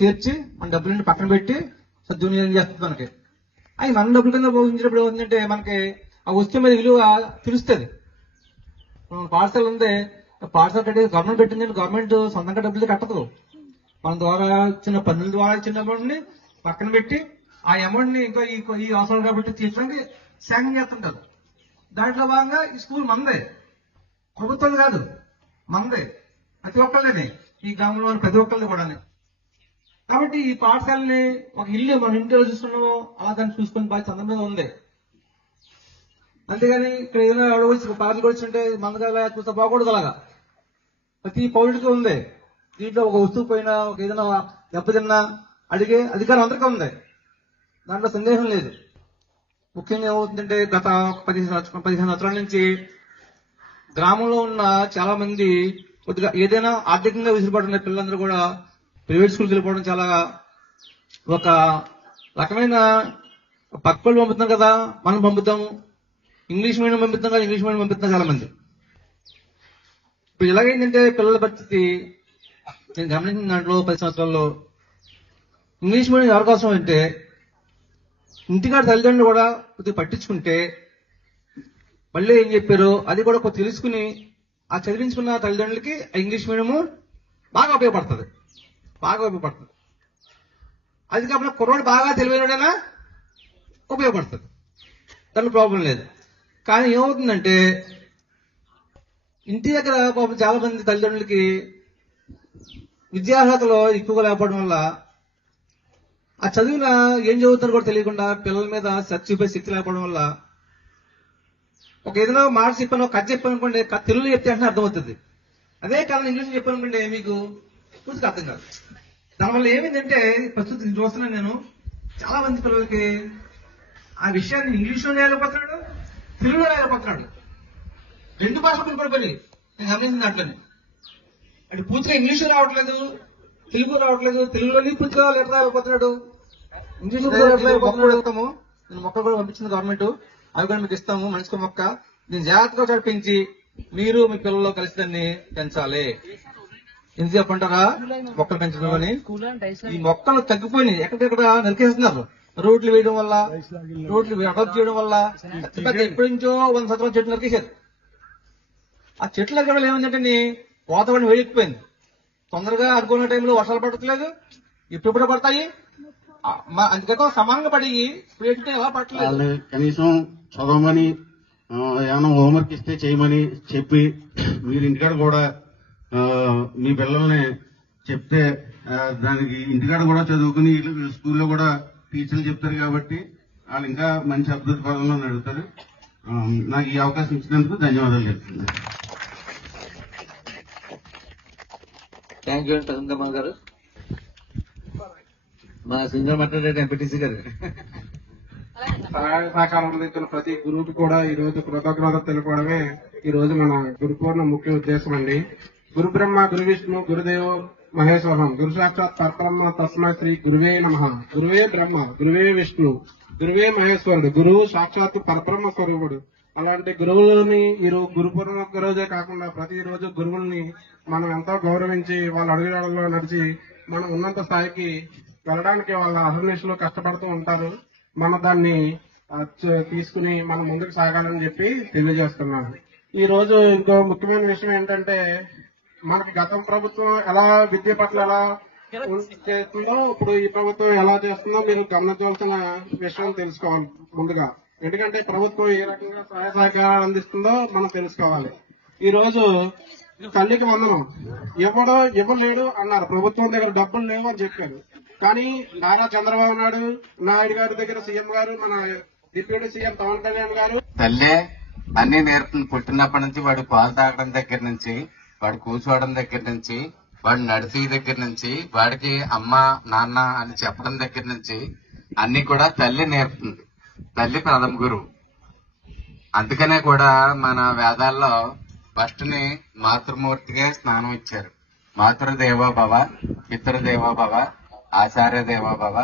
చేర్చి మన డబ్బులు పక్కన పెట్టి సద్వినియోగం చేస్తుంది మనకి. అవి మన డబ్బుల కింద ఉపయోగించినప్పుడు ఏమవుతుందంటే మనకి ఆ వస్తువు మీద విలువ తెలుస్తుంది. పాఠశాల ఉంది, పాఠశాల కట్టి గవర్నమెంట్ పెట్టిందంటే గవర్నమెంట్ సొంతంగా డబ్బులు కట్టదు. మన ద్వారా చిన్న పన్నుల ద్వారా చిన్న అమౌంట్ ని పక్కన పెట్టి ఆ అమౌంట్ ని ఇంకా ఈ అవసరం కాబట్టి తీర్చడానికి శాంక్షన్ చేస్తుంటారు. దాంట్లో భాగంగా ఈ స్కూల్ మందే, ప్రభుత్వం కాదు, మందే, ప్రతి ఒక్కళ్ళని, ఈ గ్రామంలో ప్రతి ఒక్కరిని కూడా. కాబట్టి ఈ పాఠశాలని ఒక ఇల్లు మన ఇంట్లో చూస్తున్నామో అలా దాన్ని చూసుకుని బాగా చంద్ర మీద ఉంది. అంతేగాని ఇక్కడ ఏదైనా అడగొచ్చి పాటలు కూర్చుంటే మందగా చూస్తే బాగూడదు. అలాగా ప్రతి పౌరుడికి ఉంది. దీంట్లో ఒక వస్తువు పోయినా, ఒక ఏదైనా దెబ్బతిన్నా అడిగే అధికారం అందరికీ ఉంది, దాంట్లో సందేహం లేదు. ముఖ్యంగా ఏమవుతుందంటే గత 15 సంవత్సరాల నుంచి గ్రామంలో ఉన్న చాలా మంది కొద్దిగా ఏదైనా ఆర్థికంగా విసిరిపడుతున్న పిల్లలందరూ కూడా ప్రైవేట్ స్కూల్కి వెళ్ళిపోవడం చాలా ఒక రకమైన పక్కలు పంపుతున్నాం కదా, మనం పంపుతాము, ఇంగ్లీష్ మీడియం పంపిస్తాం కదా, ఇంగ్లీష్ మీడియం పంపిస్తున్నాం చాలా మంది. ఇప్పుడు ఎలాగైందంటే పిల్లల పరిస్థితి నేను గమనించిన దాంట్లో 10 సంవత్సరాల్లో ఇంగ్లీష్ మీడియం ఎవరి కోసం అంటే ఇంటికాడ తల్లిదండ్రులు కూడా కొద్దిగా పట్టించుకుంటే మళ్ళీ ఏం చెప్పారో అది కూడా కొద్దిగా తెలుసుకుని ఆ చదివించుకున్న తల్లిదండ్రులకి ఇంగ్లీష్ మీడియము బాగా ఉపయోగపడుతుంది. అది కాకుండా కుర్రోడు బాగా తెలివైనడైనా ఉపయోగపడుతుంది, దాంట్లో ప్రాబ్లం లేదు. కానీ ఏమవుతుందంటే ఇంటి దగ్గర పాపం చాలా మంది తల్లిదండ్రులకి విద్యార్హతలో ఎక్కువగా లేకపోవడం వల్ల ఆ చదివిన ఏం చదువుతారో కూడా తెలియకుండా పిల్లల మీద శ్రద్ధ చూపే శక్తి లేకపోవడం వల్ల ఒక ఏదైనా మాట చెప్పాను, కథ చెప్పాను అనుకోండి, తెలుగులో చెప్తే అంటే అర్థమవుతుంది. అదే కాలం ఇంగ్లీష్ చెప్పాను అనుకోండి మీకు పూర్తిగా అర్థం కాదు. దానివల్ల ఏమైందంటే ప్రస్తుతం చూస్తున్నాను నేను, చాలా మంది పిల్లలకి ఆ విషయాన్ని ఇంగ్లీష్లో రాయలేకపోతున్నాడు, తెలుగులో రాయలేకపోతున్నాడు. 2 భాషలు పడిపోయి నేను గమనించిన దాంట్లోనే. అంటే పూర్తిగా ఇంగ్లీషు రావట్లేదు, తెలుగు రావట్లేదు, తెలుగులోని పూర్తిగా లెటర్ రాయలేకపోతున్నాడు, ఇంగ్లీష్ మొక్కలు ఇస్తాము. నేను మొక్కలు కూడా పంపించింది గవర్నమెంట్, అవి కూడా మీకు ఇస్తాము. మనిషికి మొక్క నేను జాగ్రత్తగా చదివించి మీరు మీ పిల్లల్లో కలిసి దాన్ని పెంచాలి. ఎందుకు చెప్పంటారా మొక్కలు పెంచడం అని? ఈ మొక్కలు తగ్గిపోయినాయి, ఎక్కడెక్కడ నరికేస్తున్నారు రోడ్లు వేయడం వల్ల, రోడ్లు అడాప్ట్ చేయడం వల్ల. ఎప్పటి నుంచో 100 సంవత్సరాల చెట్లు నరికేశారు. ఆ చెట్లు నరకడం ఏమైందంటే వాతావరణం వేడిపోయింది, తొందరగా అనుకున్న టైంలో వర్షాలు పడట్లేదు, ఎప్పుడు పడతాయి, అందుకే సమానంగా పడి ఇప్పుడు ఎలా పట్టలేదు. కనీసం చదవమని ఏమైనా హోంవర్క్ ఇస్తే చేయమని చెప్పి మీరు ఇంటికాడ కూడా మీ పిల్లల్ని చెప్తే దానికి ఇంటికాడ కూడా చదువుకుని స్కూల్లో కూడా టీచర్లు చెప్తారు కాబట్టి వాళ్ళు ఇంకా మంచి అభివృద్ధి పదంలో నడుపుతారు. నాకు ఈ అవకాశం ఇచ్చినందుకు ధన్యవాదాలు చెప్తున్నాను. థ్యాంక్ యూ చంద్రమ్మ గారు. మా సింగర్ మాట్లాడే ఎంపీటీసీ గారు. సహాయ సహకారం అందించిన ప్రతి గురువుకి కూడా ఈ రోజు కృతజ్ఞత తెలుపడమే ఈ రోజు మన గురు పూర్ణ ముఖ్య ఉద్దేశం అండి. గురు బ్రహ్మ గురు విష్ణు గురుదేవో మహేశ్వరం, గురు సాక్షాత్ పరబ్రహ్మ తస్మై శ్రీ గురువే నమః. గురువే బ్రహ్మ, గురువే విష్ణు, గురువే మహేశ్వరుడు, గురువు సాక్షాత్ పరబ్రహ్మ స్వరూపుడు. అలాంటి గురువులని ఈ గురు పూర్ణిమ రోజే కాకుండా ప్రతిరోజు గురువుల్ని మనం ఎంతో గౌరవించి వాళ్ళ అడుగుజాడల్లో నడిచి మనం ఉన్నత స్థాయికి వెళ్ళడానికి వాళ్ళ అహర్నిశలో కష్టపడుతూ ఉంటారు. మనం దాన్ని తీసుకుని మనం ముందుకు సాగాలని చెప్పి తెలియజేస్తున్నాను. ఈ రోజు ఇంకో ముఖ్యమైన విషయం ఏంటంటే మనకి గతం ప్రభుత్వం ఎలా విద్య పట్ల ఎలా చేస్తుందో ఇప్పుడు ఈ ప్రభుత్వం ఎలా చేస్తుందో మీరు గమనించవలసిన విషయం తెలుసుకోవాలి ముందుగా. ఎందుకంటే ప్రభుత్వం ఏ రకంగా సహాయ సహకారాలు అందిస్తుందో మనం తెలుసుకోవాలి. ఈ రోజు తల్లికి వందనం ఇవ్వలేడు అన్నారు, ప్రభుత్వం దగ్గర డబ్బులు లేవు అని చెప్పారు. కానీ నారా చంద్రబాబు నాయుడు గారి దగ్గర సీఎం గారు, మన డిప్యూటీ సీఎం పవన్ కళ్యాణ్ గారు తల్లే అన్ని నేర్పుతుంది. పుట్టినప్పటి నుంచి వాడు పాలు తాగడం దగ్గర నుంచి, వాడు కూర్చోవడం దగ్గర నుంచి, వాడు నడిచే దగ్గర నుంచి, వాడికి అమ్మ నాన్న అని చెప్పడం దగ్గర నుంచి అన్ని కూడా తల్లి నేర్పుతుంది. తల్లి ప్రథమ గురువు. అందుకనే కూడా మన వేదాల్లో ఫస్ట్ ని మాతృమూర్తిగా స్నానం ఇచ్చారు. మాతృదేవో భవ, పితృదేవో భవ, ఆచార్య దేవో భవ,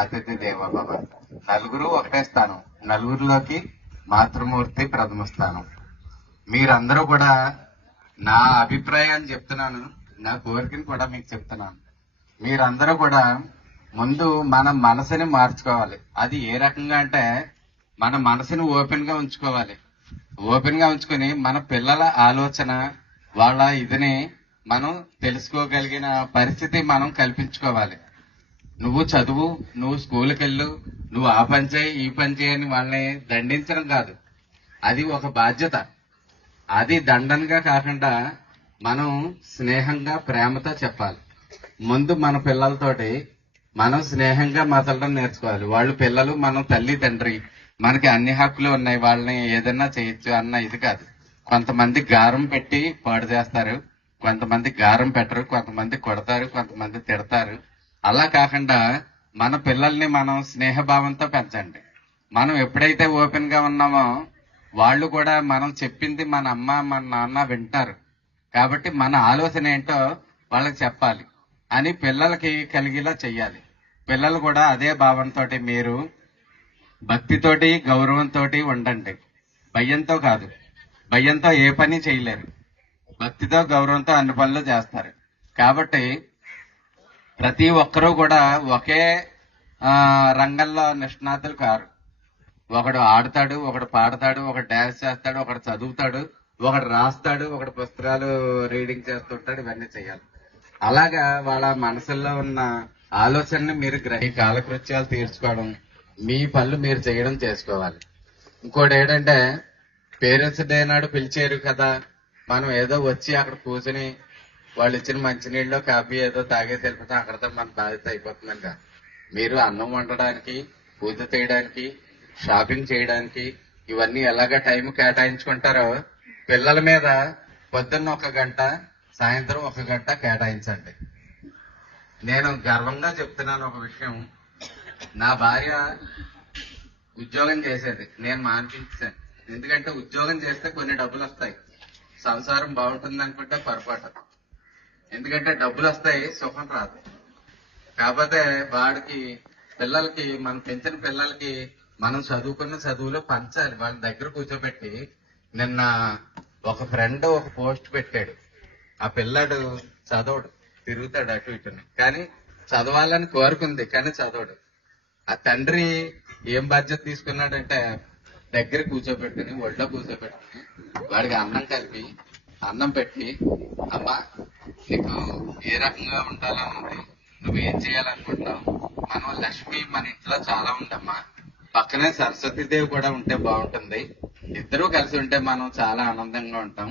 అతిథి దేవో భవ. నలుగురు ఒకటే స్థానం. నలుగురిలోకి మాతృమూర్తి ప్రథమ స్థానం. మీరందరూ కూడా నా అభిప్రాయాన్ని చెప్తున్నాను, నా కోరికను కూడా మీకు చెప్తున్నాను. మీరందరూ కూడా ముందు మన మనసుని మార్చుకోవాలి. అది ఏ రకంగా అంటే మన మనసుని ఓపెన్ గా ఉంచుకోవాలి. ఓపెన్ గా ఉంచుకుని మన పిల్లల ఆలోచన వాళ్ళ ఇదిని మనం తెలుసుకోగలిగిన పరిస్థితి మనం కల్పించుకోవాలి. నువ్వు చదువు, నువ్వు స్కూల్కి వెళ్ళు, నువ్వు ఆ పని చేయి ఈ పని చేయని వాళ్ళని దండించడం కాదు, అది ఒక బాధ్యత. అది దండనగా కాకుండా మనం స్నేహంగా ప్రేమతో చెప్పాలి. ముందు మన పిల్లలతోటి మనం స్నేహంగా మసలడం నేర్చుకోవాలి. వాళ్ళు పిల్లలు, మనం తల్లి తండ్రి, మనకి అన్ని హక్కులు ఉన్నాయి, వాళ్ళని ఏదన్నా చేయొచ్చు అన్న ఇది కాదు. కొంతమంది గారం పెట్టి పాడు చేస్తారు, కొంతమంది గారం పెట్టరు, కొంతమంది కొడతారు, కొంతమంది తిడతారు. అలా కాకుండా మన పిల్లల్ని మనం స్నేహభావంతో పెంచండి. మనం ఎప్పుడైతే ఓపెన్ గా ఉన్నామో వాళ్ళు కూడా మనం చెప్పింది మన అమ్మ మన నాన్న వింటారు. కాబట్టి మన ఆలోచన ఏంటో వాళ్ళకి చెప్పాలి అని పిల్లలకి కలిగేలా చెయ్యాలి. పిల్లలు కూడా అదే భావంతో మీరు భక్తితోటి గౌరవంతో ఉండండి. భయంతో కాదు, భయంతో ఏ పని చేయలేరు. భక్తితో గౌరవంతో అన్ని పనులు చేస్తారు. కాబట్టి ప్రతి ఒక్కరూ కూడా ఒకే రంగంలో నిష్ణాతులు కారు. ఒకడు ఆడతాడు, ఒకడు పాడతాడు, ఒకడు డాన్స్ చేస్తాడు, ఒకడు చదువుతాడు, ఒకడు రాస్తాడు, ఒకడు పుస్తకాలు రీడింగ్ చేస్తుంటాడు. ఇవన్నీ చేయాలి. అలాగా వాళ్ళ మనసుల్లో ఉన్న ఆలోచనని మీరు కాలకృత్యాలు తీర్చుకోవడం, మీ పనులు మీరు చేయడం చేసుకోవాలి. ఇంకోటి ఏంటంటే పేరెంట్స్ డే నాడు పిలిచారు కదా, మనం ఏదో వచ్చి అక్కడ కూర్చుని వాళ్ళు ఇచ్చిన మంచినీళ్ళు కాఫీ ఏదో తాగేసి వెళ్ళిపోతే అక్కడతో మన బాధ్యత అయిపోతుందండి. మీరు అన్నం వండడానికి, పూజ చేయడానికి, షాపింగ్ చేయడానికి ఇవన్నీ ఎలాగ టైం కేటాయించుకుంటారో పిల్లల మీద పొద్దున్న 1 గంట, సాయంత్రం 1 గంట కేటాయించండి. నేను గర్వంగా చెప్తున్నాను ఒక విషయం. నా భార్య ఉద్యోగం చేసేది, నేను మానిపించాను. ఎందుకంటే ఉద్యోగం చేస్తే కొన్ని డబ్బులు వస్తాయి, సంసారం బాగుంటుంది అనుకుంటే పొరపాటు. ఎందుకంటే డబ్బులు వస్తాయి, సుఖం రాదు. కాకపోతే వాడికి పిల్లలకి, మనం పెంచిన పిల్లలకి మనం చదువుకున్న చదువులో పంచాలి. వాళ్ళ దగ్గర కూర్చోబెట్టి, నిన్న ఒక ఫ్రెండ్ ఒక పోస్ట్ పెట్టాడు. ఆ పిల్లాడు చదవడు, తిరుగుతాడు అటు ఇటుని, కానీ చదవాలని కోరుకుంది కానీ చదవడు. ఆ తండ్రి ఏం బాధ్యత తీసుకున్నాడంటే దగ్గర కూర్చోబెట్టుకుని, ఒళ్ళో కూర్చోబెట్టుకుని వాడికి అన్నం కలిపి, అన్నం పెట్టి, అమ్మా నీకు ఏ రకంగా ఉండాలన్నది, నువ్వేం చేయాలనుకుంటావు, మనం లక్ష్మి మన ఇంట్లో చాలా ఉండమ్మా, పక్కనే సరస్వతీదేవి కూడా ఉంటే బాగుంటుంది, ఇద్దరూ కలిసి ఉంటే మనం చాలా ఆనందంగా ఉంటాం,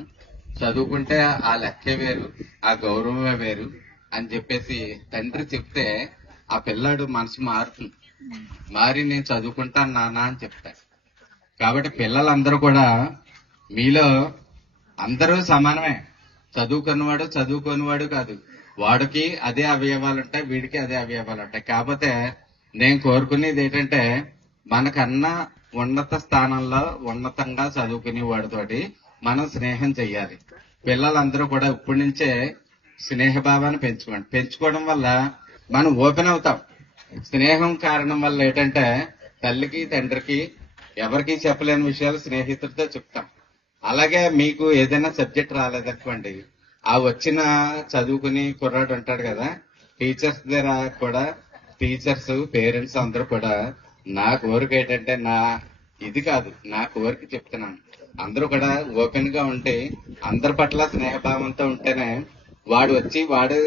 చదువుకుంటే ఆ లెక్కే వేరు, ఆ గౌరవమే వేరు అని చెప్పేసి తండ్రి చెప్తే ఆ పిల్లాడు మనసు మారుతుంది. మారి నేను చదువుకుంటాను నాన్న అని చెప్తాడు. కాబట్టి పిల్లలందరూ కూడా మీలో అందరూ సమానమే. చదువుకున్నవాడు చదువుకోనివాడు కాదు, వాడికి అదే అవయవాలు ఉంటాయి, వీడికి అదే అవయవాలు ఉంటాయి. కాకపోతే నేను కోరుకునేది ఏంటంటే మనకన్నా ఉన్నత స్థానంలో ఉన్నతంగా చదువుకునే వాడితోటి మనం స్నేహం చెయ్యాలి. పిల్లలందరూ కూడా ఇప్పటి నుంచే స్నేహభావాన్ని పెంచుకోవడం వల్ల మనం ఓపెన్ అవుతాం. స్నేహం కారణం వల్ల ఏంటంటే తల్లికి తండ్రికి ఎవరికి చెప్పలేని విషయాలు స్నేహితుడితో చెప్తాం. అలాగే మీకు ఏదైనా సబ్జెక్ట్ రాలేదనుకోండి, ఆ వచ్చిన చదువుకుని కుర్రాడు ఉంటాడు కదా, టీచర్స్ దగ్గర కూడా టీచర్స్, పేరెంట్స్ అందరూ కూడా నా కోరిక ఏంటంటే, నా ఇది కాదు, నా కోరిక చెప్తున్నాను, అందరూ కూడా ఓపెన్ గా ఉంటే అందరి పట్ల స్నేహభావంతో ఉంటేనే వాడు వచ్చి వాడు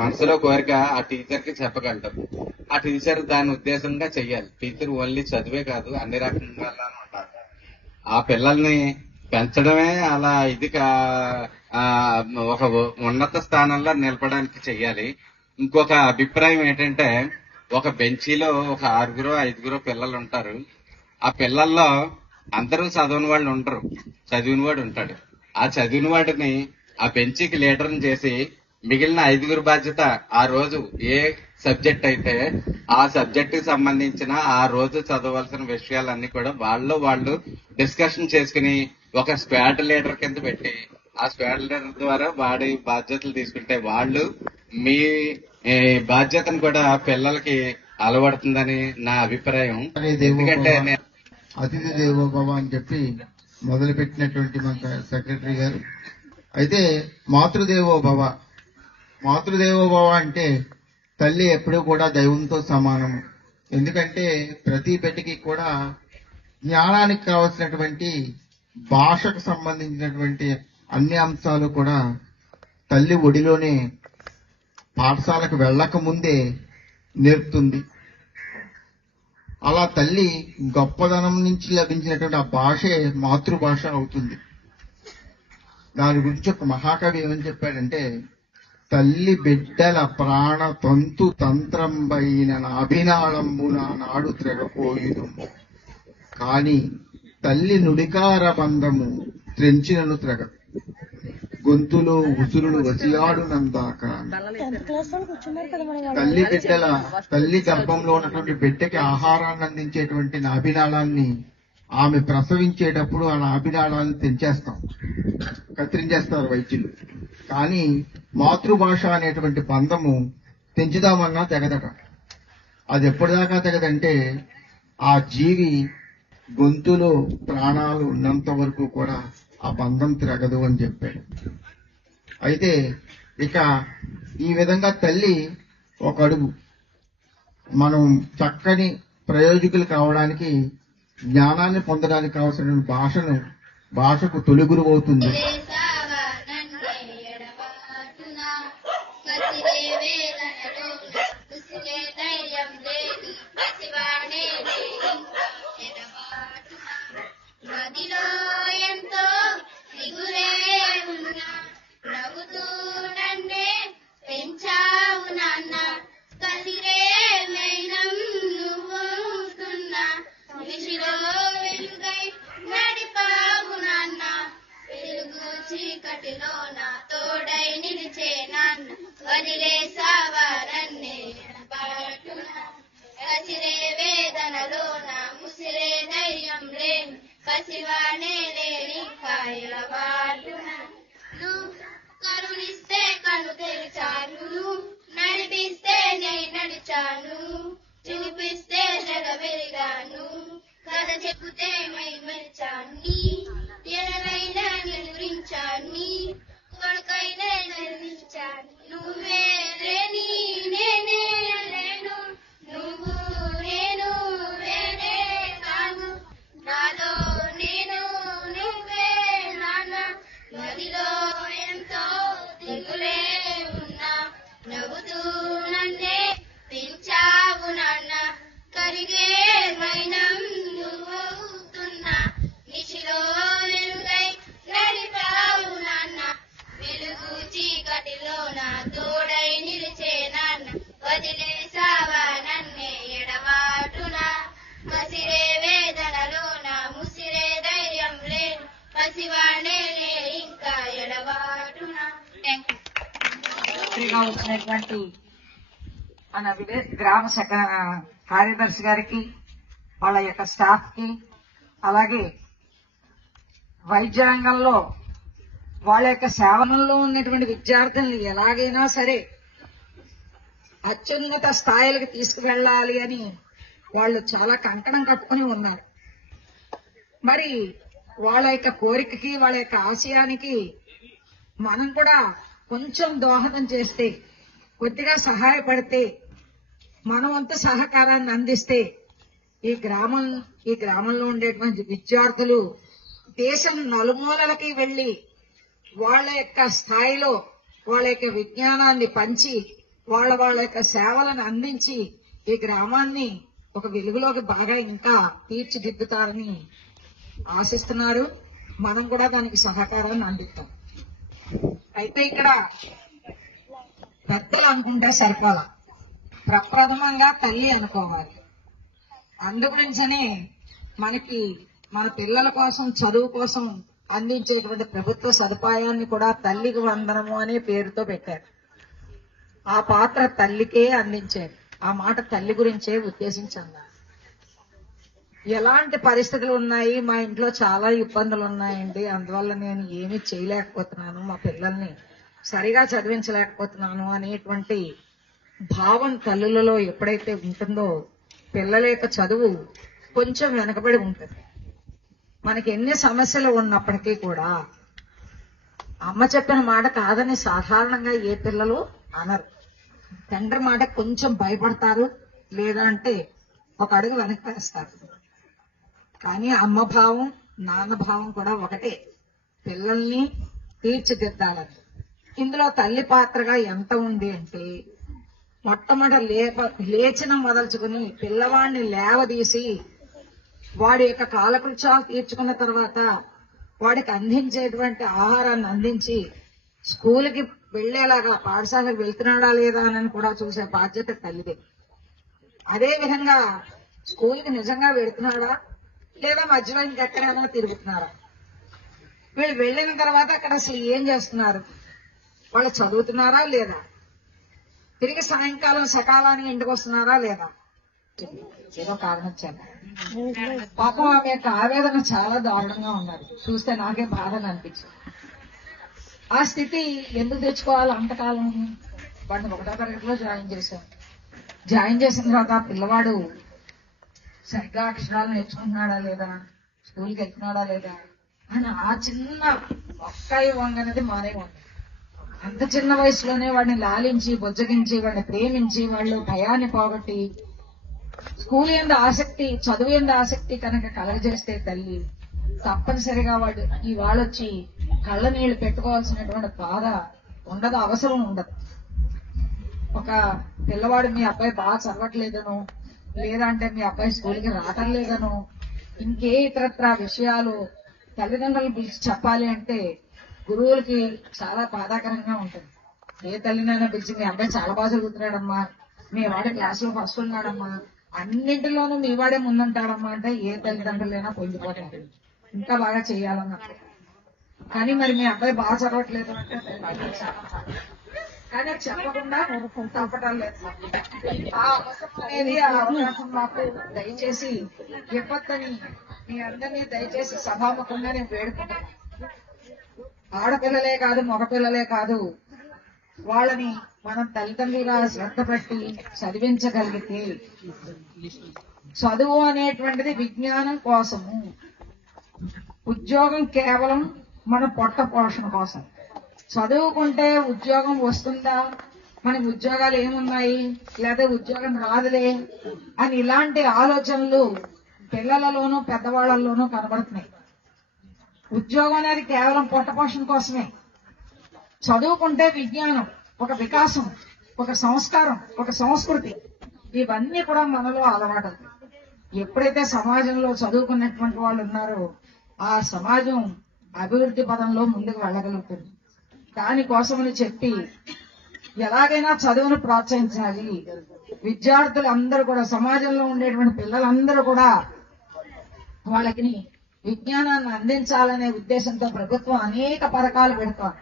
మనసులో కోరిక ఆ టీచర్ కి చెప్పగలడు. ఆ టీచర్ దాని ఉద్దేశంగా చెయ్యాలి. టీచర్ ఓన్లీ చదివే కాదు, అన్ని రకంగా ఉంటారు. ఆ పిల్లల్ని పెంచడమే అలా ఇది ఒక ఉన్నత స్థానంలో నిలపడానికి చెయ్యాలి. ఇంకొక అభిప్రాయం ఏంటంటే, ఒక బెంచీలో ఒక 6 5 పిల్లలు ఉంటారు. ఆ పిల్లల్లో అందరూ చదవని వాళ్ళు ఉండరు, చదివిన వాడు ఉంటాడు. ఆ చదివిన వాడిని ఆ బెంచీకి లీడర్ని చేసి మిగిలిన 5 బాధ్యత ఆ రోజు ఏ సబ్జెక్ట్ అయితే ఆ సబ్జెక్ట్ కి సంబంధించిన ఆ రోజు చదవలసిన విషయాలన్నీ కూడా వాళ్ళు డిస్కషన్ చేసుకుని ఒక స్క్వాడ్ లీడర్ కింద పెట్టి ఆ స్క్వాడ్ లీడర్ ద్వారా వాడి బాధ్యతలు తీసుకుంటే వాళ్ళు మీ బాధ్యతను కూడా పిల్లలకి అలవడుతుందని నా అభిప్రాయం. ఎందుకంటే అతిథి దేవోభవ అని చెప్పి మొదలుపెట్టినటువంటి మన సెక్రటరీ గారు అయితే మాతృదేవోభవ అంటే తల్లి ఎప్పుడూ కూడా దైవంతో సమానం. ఎందుకంటే ప్రతి బిడ్డకి కూడా జ్ఞానానికి కావలసినటువంటి భాషకు సంబంధించినటువంటి అన్ని అంశాలు కూడా తల్లి ఒడిలోనే పాఠశాలకు వెళ్ళక ముందే నేర్పుతుంది. అలా తల్లి గొప్పదనం నుంచి లభించినటువంటి ఆ భాషే మాతృభాష అవుతుంది. దాని గురించి ఒక మహాకవి ఏమని చెప్పాడంటే, తల్లి బిడ్డల ప్రాణ తంతు తంత్రంబైన అభినాళంబున నాడు త్రెగపోయును, కాని తల్లి నుడికార బంధము త్రెంచినను త్రెగ, గొంతులో ఉసురులు వసియాడునందాక. తల్లి గర్భంలో ఉన్నటువంటి బిడ్డకి ఆహారాన్ని అందించేటువంటి నాభినాళాన్ని ఆమె ప్రసవించేటప్పుడు ఆ నాభినాళాన్ని తెంచేస్తాం, కత్తిరించేస్తారు వైద్యులు. కానీ మాతృభాష అనేటువంటి బంధము తెంచుదామన్నా తెగదట. అది ఎప్పటిదాకా తెగదంటే ఆ జీవి గొంతులో ప్రాణాలు ఉన్నంత వరకు కూడా ఆ బంధం తిరగదు అని చెప్పాడు. అయితే ఇక ఈ విధంగా తల్లి ఒక అడుగు. మనం చక్కని ప్రయోజకులు కావడానికి, జ్ఞానాన్ని పొందడానికి కావాల్సిన భాషకు తొలి గురువు అవుతుంది. కరుణిస్తే కను తెరిచాను, నడిపిస్తే నేను నడిచాను, చూపిస్తే జగ వెలిగాను, కథ చెబితే మై మరిచాన్ని, ఎనవైనా నిలురించాన్ని, కొడుకైనా నిర్మించాను. నువ్వే లేని నేనే లేను, నువ్వు నేను వేరే కాను, నాలో నేను నువ్వే నాన్న, మదిలో ఎంతో దిగులే ఉన్నా, నవ్వుతూ నన్నే పెంచావు నాన్న, కరిగే మైనం నువ్వుతున్నా, నిశిలో వెలుగై నడిపావు నాన్న, వెలుగు చీకటిలో నా తోడై నిలిచే నాన్న, వదిలేసావా నన్నే ఎడబాటునా, కసిరే వేదనలో నా ముసిరే ధైర్యం లేదు, పసివాడే లే ఇంకా ఎడబాటునా. వచ్చినటువంటి మన గ్రామ శాఖ కార్యదర్శి గారికి, వాళ్ళ యొక్క స్టాఫ్ కి, అలాగే వైద్య రంగంలో వాళ్ళ యొక్క సేవనంలో ఉన్నటువంటి విద్యార్థుల్ని ఎలాగైనా సరే అత్యున్నత స్థాయిలకు తీసుకువెళ్ళాలి అని వాళ్ళు చాలా కంకణం కట్టుకుని ఉన్నారు. మరి వాళ్ళ యొక్క కోరికకి, వాళ్ళ యొక్క ఆశయానికి మనం కూడా కొంచెం దోహదం చేస్తే, కొద్దిగా సహాయపడితే, మన వంతు సహకారాన్ని అందిస్తే ఈ గ్రామంలో ఉండేటువంటి విద్యార్థులు దేశం నలుమూలలకి వెళ్లి వాళ్ళ యొక్క స్థాయిలో వాళ్ళ యొక్క విజ్ఞానాన్ని పంచి వాళ్ళ యొక్క సేవలను అందించి ఈ గ్రామాన్ని ఒక వెలుగులోకి బాగా ఇంకా తీర్చిదిద్దుతారని ఆశిస్తున్నారు. మనం కూడా దానికి సహకారాన్ని అందిస్తాం. అయితే ఇక్కడ పెద్దలు అనుకుంటే సరికాల, ప్రప్రథమంగా తల్లి అనుకోవాలి. అందుగురించనే మనకి మన పిల్లల కోసం, చదువు కోసం అందించేటువంటి ప్రభుత్వ సదుపాయాన్ని కూడా తల్లికి వందనము అనే పేరుతో పెట్టారు. ఆ పాత్ర తల్లికే అందించారు. ఆ మాట తల్లి గురించే ఉద్దేశించాను. ఎలాంటి పరిస్థితులు ఉన్నాయి, మా ఇంట్లో చాలా ఇబ్బందులు ఉన్నాయండి, అందువల్ల నేను ఏమీ చేయలేకపోతున్నాను, మా పిల్లల్ని సరిగా చదివించలేకపోతున్నాను అనేటువంటి భావం తల్లులలో ఎప్పుడైతే ఉంటుందో పిల్లల యొక్క చదువు కొంచెం వెనకబడి ఉంటుంది. మనకి ఎన్ని సమస్యలు ఉన్నప్పటికీ కూడా అమ్మ చెప్పిన మాట కాదని సాధారణంగా ఏ పిల్లలు అనరు. తండ్రి మాట కొంచెం భయపడతారు, లేదా అంటే ఒక అడుగు వెనక్కి వేస్తారు. కానీ అమ్మ భావం నాన్న భావం కూడా ఒకటే, పిల్లల్ని తీర్చిదిద్దాలని. ఇందులో తల్లి పాత్రగా ఎంత ఉంది అంటే, మొట్టమొదటి లేచిన మొదలుచుకుని పిల్లవాడిని లేవదీసి వాడి యొక్క కాలకృత్యాలు తీర్చుకున్న తర్వాత వాడికి అందించేటువంటి ఆహారాన్ని అందించి స్కూల్కి వెళ్లేలాగా, పాఠశాలకు వెళ్తున్నాడా లేదా అని కూడా చూసే బాధ్యత తల్లిదే. అదే విధంగా స్కూల్కి నిజంగా వెళ్తున్నాడా లేదా మధ్యలో ఇంకెక్కడైనా తిరుగుతున్నారా, వీళ్ళు వెళ్ళిన తర్వాత అక్కడ అసలు ఏం చేస్తున్నారు, వాళ్ళు చదువుతున్నారా లేదా, తిరిగి సాయంకాలం సకాలానికి ఇంటికి వస్తున్నారా లేదా, ఏదో కారణం చెప్పారు. పాపం ఆమె యొక్క ఆవేదన చాలా దారుణంగా ఉన్నారు. చూస్తే నాకే బాధగా అనిపించింది. ఆ స్థితి ఎందుకు తెచ్చుకోవాలి అంతకాలం? వాడిని 1వ తరగతిలో జాయిన్ చేశాం. జాయిన్ చేసిన తర్వాత ఆ పిల్లవాడు సరిగ్గా అక్షరాలు నేర్చుకుంటున్నాడా లేదా, స్కూల్కి వెళ్తున్నాడా లేదా అని ఆ చిన్న ఒక్కాయి వంగ అనేది మానే వంగ. అంత చిన్న వయసులోనే వాడిని లాలించి బొజ్జగించి వాడిని ప్రేమించి వాళ్ళు భయాన్ని పోగొట్టి స్కూల్ యందు ఆసక్తి, చదువు యందు ఆసక్తి కనుక కలగజేస్తే తల్లి తప్పనిసరిగా వాడు ఇవాళొచ్చి కళ్ళ నీళ్లు పెట్టుకోవాల్సినటువంటి బాధ ఉండదు, అవసరం ఉండదు. ఒక పిల్లవాడు మీ అబ్బాయి బాగా చదవట్లేదను, లేదా అంటే మీ అబ్బాయి స్కూల్కి రావటం లేదను, ఇంకే ఇతరత్ర విషయాలు తల్లిదండ్రులు పిలిచి చెప్పాలి అంటే గురువులకి చాలా బాధాకరంగా ఉంటుంది. ఏ తల్లినైనా పిలిచి మీ అబ్బాయి చాలా బాగా చదువుతున్నాడమ్మా, మీ వాడి క్లాసులో ఫస్ట్ ఉన్నాడమ్మా, అన్నింటిలోనూ మీ వాడే ముందుంటాడమ్మా అంటే ఏ తల్లిదండ్రులైనా పొందిపోతారు, ఇంకా బాగా చేయాలన్నా. కానీ మరి మీ అబ్బాయి బాగా చదవట్లేదు అంటే కానీ అది చెప్పకుండా తప్పటం లేదు. ఆ అవసరం అనేది, ఆ అవకాశం మాకు దయచేసి ఇవ్వద్దని మీ అందరినీ దయచేసి సభాముఖంగా నేను వేడుకుంటున్నాను. ఆడపిల్లలే కాదు, మగపిల్లలే కాదు, వాళ్ళని మనం తల్లిదండ్రులుగా శ్రద్ధ పెట్టి చదివించగలిగితే, చదువు అనేటువంటిది విజ్ఞానం కోసము, ఉద్యోగం కేవలం మన పొట్ట పోషణ కోసం. చదువుకుంటే ఉద్యోగం వస్తుందా, మనకి ఉద్యోగాలు ఏమున్నాయి, లేదా ఉద్యోగం రాదులే అని ఇలాంటి ఆలోచనలు పిల్లలలోనూ పెద్దవాళ్లలోనూ కనబడుతున్నాయి. ఉద్యోగం అనేది కేవలం పొట్ట పోషణ కోసమే. చదువుకుంటే విజ్ఞానం, ఒక వికాసం, ఒక సంస్కారం, ఒక సంస్కృతి, ఇవన్నీ కూడా మనలో అలవాటు. ఎప్పుడైతే సమాజంలో చదువుకున్నటువంటి వాళ్ళు ఉన్నారో ఆ సమాజం అభివృద్ధి పదంలో ముందుకు వెళ్ళగలుగుతుంది. దానికోసమని చెప్పి ఎలాగైనా చదువును ప్రోత్సహించాలి. విద్యార్థులందరూ కూడా, సమాజంలో ఉండేటువంటి పిల్లలందరూ కూడా వాళ్ళకి విజ్ఞానాన్ని అందించాలనే ఉద్దేశంతో ప్రభుత్వం అనేక పథకాలు పెడతారు,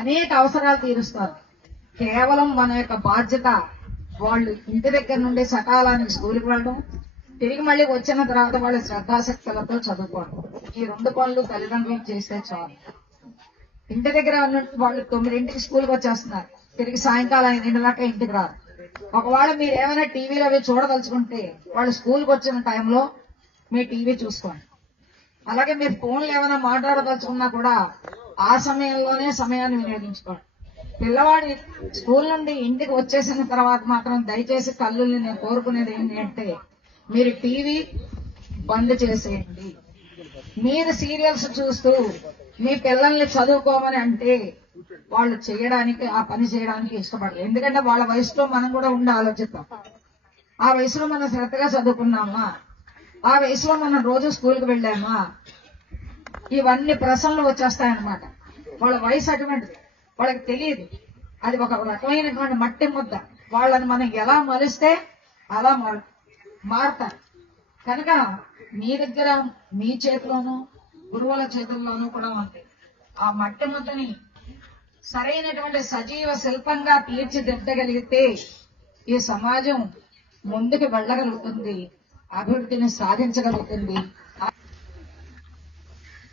అనేక అవసరాలు తీరుస్తారు. కేవలం మన యొక్క బాధ్యత వాళ్ళు ఇంటి దగ్గర నుండి సకాలానికి స్కూల్కి వెళ్ళడం, తిరిగి మళ్ళీ వచ్చిన తర్వాత వాళ్ళ శ్రద్ధాశక్తులతో చదువుకోవడం. ఈ 2 పనులు తల్లిదండ్రులు చేస్తే చాలు. ఇంటి దగ్గర వాళ్ళు 9ంటికి స్కూల్కి వచ్చేస్తున్నారు, తిరిగి సాయంకాలం 8 దాకా ఇంటికి రారు. ఒకవేళ మీరు ఏమైనా టీవీలో అవి చూడదలుచుకుంటే వాళ్ళు స్కూల్కి వచ్చిన టైంలో మీ టీవీ చూసుకోండి. అలాగే మీరు ఫోన్లు ఏమైనా మాట్లాడదలుచుకున్నా కూడా ఆ సమయంలోనే సమయాన్ని వినియోగించుకోండి. పిల్లవాడి స్కూల్ నుండి ఇంటికి వచ్చేసిన తర్వాత మాత్రం దయచేసి తల్లుల్ని నేను కోరుకునేది ఏంటి అంటే, మీరు టీవీ బంద్ చేసేయండి. మీరు సీరియల్స్ చూస్తూ మీ పిల్లల్ని చదువుకోమని అంటే వాళ్ళు చేయడానికి, ఆ పని చేయడానికి ఇష్టపడరు. ఎందుకంటే వాళ్ళ వయసులో మనం కూడా ఉండి ఆలోచిస్తాం. ఆ వయసులో మనం శ్రద్ధగా చదువుకున్నామా, ఆ వయసులో మనం రోజు స్కూల్కి వెళ్ళామా, ఇవన్నీ ప్రశ్నలు వచ్చేస్తాయన్నమాట. వాళ్ళ వయసు అటువంటిది, వాళ్ళకి తెలియదు. అది ఒక రకమైనటువంటి మట్టి ముద్ద. వాళ్ళని మనం ఎలా మలిస్తే అలా మారుతారు. కనుక మీ దగ్గర, మీ చేతిలోనూ గురువుల చేతుల్లోనూ కూడా ఉంది. ఆ మట్టి ముద్దని సరైనటువంటి సజీవ శిల్పంగా తీర్చిదిద్దగలిగితే ఈ సమాజం ముందుకు వెళ్ళగలుగుతుంది, అభివృద్ధిని సాధించగలుగుతుంది.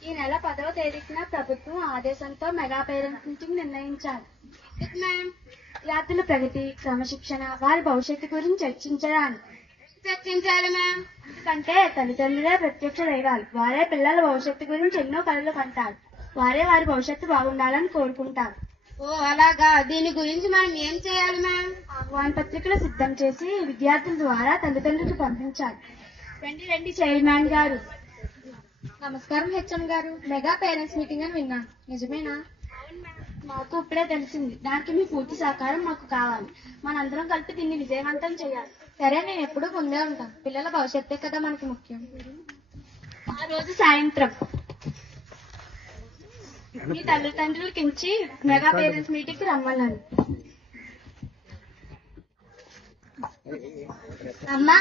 ఈ నెల 10వ తేదీన ప్రభుత్వం ఆదేశంతో మెగా పేరెంట్స్ మీటింగ్ నిర్ణయించారు. విద్యార్థుల ప్రగతి, క్రమశిక్షణ, వారి భవిష్యత్తు గురించి చర్చించాలి మ్యామ్. ఎందుకంటే తల్లిదండ్రులే ప్రత్యక్ష దైవాలు. వారే పిల్లల భవిష్యత్తు గురించి ఎన్నో కలలు కంటారు. వారే వారి భవిష్యత్తు బాగుండాలని కోరుకుంటారు. ఓ అలాగా, దీని గురించి మనం ఏం చేయాలి మ్యామ్? ఆహ్వాన పత్రికలు సిద్ధం చేసి విద్యార్థుల ద్వారా తల్లిదండ్రులకు పంపించాలి. రండి చైర్మన్ గారు. నమస్కారం హెచ్ఎం గారు. మెగా పేరెంట్స్ మీటింగ్ అని విన్నాను, నిజమేనా? మాకు ఇప్పుడే తెలిసింది. దానికి మీ పూర్తి సహకారం మాకు కావాలి. మనందరం కలిపి దీన్ని విజయవంతం చేయాలి. సరే, నేను ఎప్పుడూ ముందే ఉంటాను. పిల్లల భవిష్యత్తే కదా మనకి ముఖ్యం. ఆ రోజు సాయంత్రం మీ తల్లిదండ్రులకి ఇచ్చి మెగా పేరెంట్స్ మీటింగ్ కి రమ్మన్నాను. అమ్మా